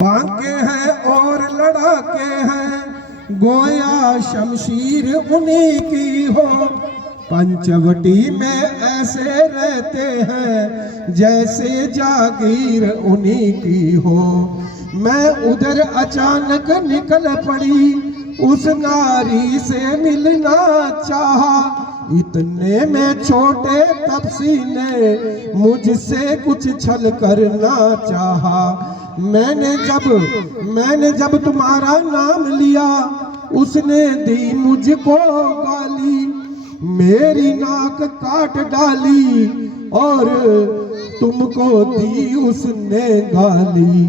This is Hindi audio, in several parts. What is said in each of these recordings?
बांके हैं और लड़ाके हैं, गोया शमशीर उन्हीं की हो। पंचवटी में ऐसे रहते हैं जैसे जागीर उन्हीं की हो। मैं उधर अचानक निकल पड़ी, उस नारी से मिलना चाहा। इतने में छोटे तपसी ने मुझसे कुछ छल करना चाहा। मैंने जब तुम्हारा नाम लिया, उसने दी मुझको गाली। मेरी नाक काट डाली और तुमको दी उसने गाली।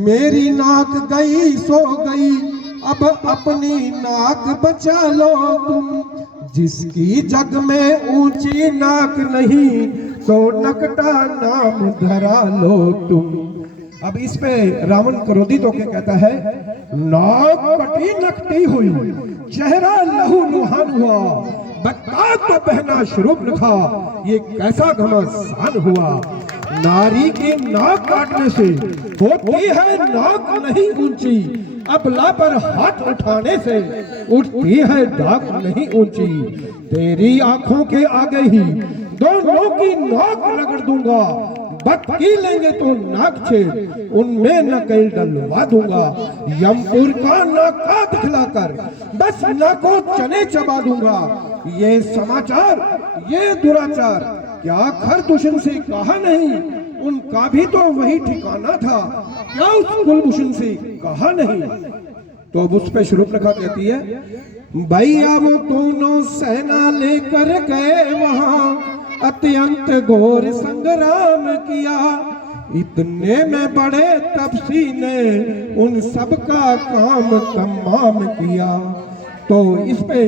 मेरी नाक गई सो गई, अब अपनी नाक बचा लो तुम। जिसकी जग में ऊंची नाक नहीं, तो नकटा नाम धरा लो तुम। अब इस पे रावण क्रोधित होकर कहता है, नाक कटी नकटी हुई, चेहरा लहू लुहान हुआ, बता तो पहना शुरूप लिखा, ये कैसा घमासान हुआ। नारी की नाक काटने से होती है नाक नहीं ऊंची, अबला पर हाथ उठाने से उठती है नाक नहीं ऊंची। तेरी आंखों के आगे ही दोनों की नाक रगड़ दूंगा, बत्ती लेंगे तो नाक छेद उनमें नकेल डलवा दूंगा। यमपुर का नाका दिखलाकर बस नाको चने चबा दूंगा। ये समाचार, ये दुराचार क्या खरदूषण से कहा नहीं, उनका भी तो वही ठिकाना था, क्या उस कुलभूषण से कहा नहीं। तो अब उस पे शूर्पणखा कहती है, भैया वो दोनों सेना लेकर गए वहां, अत्यंत घोर संग्राम किया। इतने में बड़े तपसी ने उन सब का काम तमाम किया। तो इस पे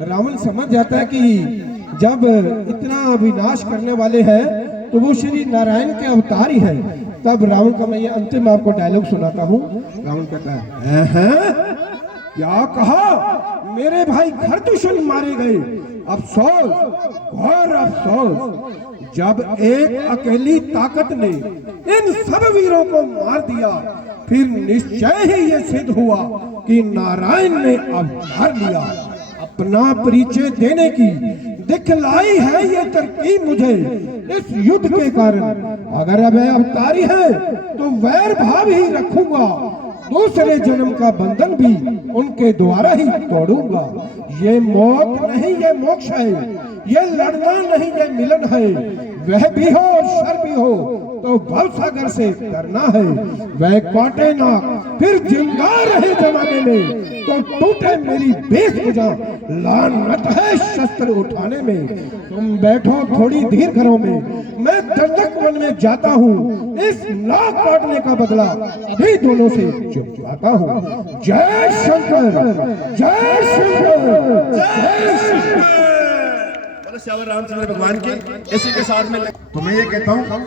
रावण समझ जाता है कि जब इतना विनाश करने वाले हैं तो वो श्री नारायण के अवतार ही हैं। तब रावण का मैं ये अंतिम आपको डायलॉग सुनाता हूँ। रावण कहता है, क्या कहा? मेरे भाई खरदूषण मारे गए, अफसोस, घोर अफसोस। जब एक अकेली ताकत ने इन सब वीरों को मार दिया, फिर निश्चय ही ये सिद्ध हुआ कि नारायण ने अवतार लिया। अपना परिचय देने की दिखलाई है ये तरकीब मुझे इस युद्ध के कारण। अगर अब अवतारी है तो वैर भाव ही रखूंगा, दूसरे जन्म का बंधन भी उनके द्वारा ही तोड़ूंगा। ये मौत नहीं, ये मोक्ष है, ये लड़ना नहीं, ये मिलन है। वह भी हो और शर भी हो तो भवसागर से करना है। वह काटे ना फिर जिंदा रहे जमाने में, तो टूटे मेरी बेस बजा, लानत है शस्त्र उठाने में। तुम बैठो थोड़ी धीर घरों में, मैं दंडक वन में जाता हूँ, इस नाक काटने का बदला अभी दोनों से चुकाता हूँ। जय शंकर, जय शंकर, जय शंकर। श्यावर रामचंद्र भगवान के इसी के साथ में तुम्हें ये कहता हूँ,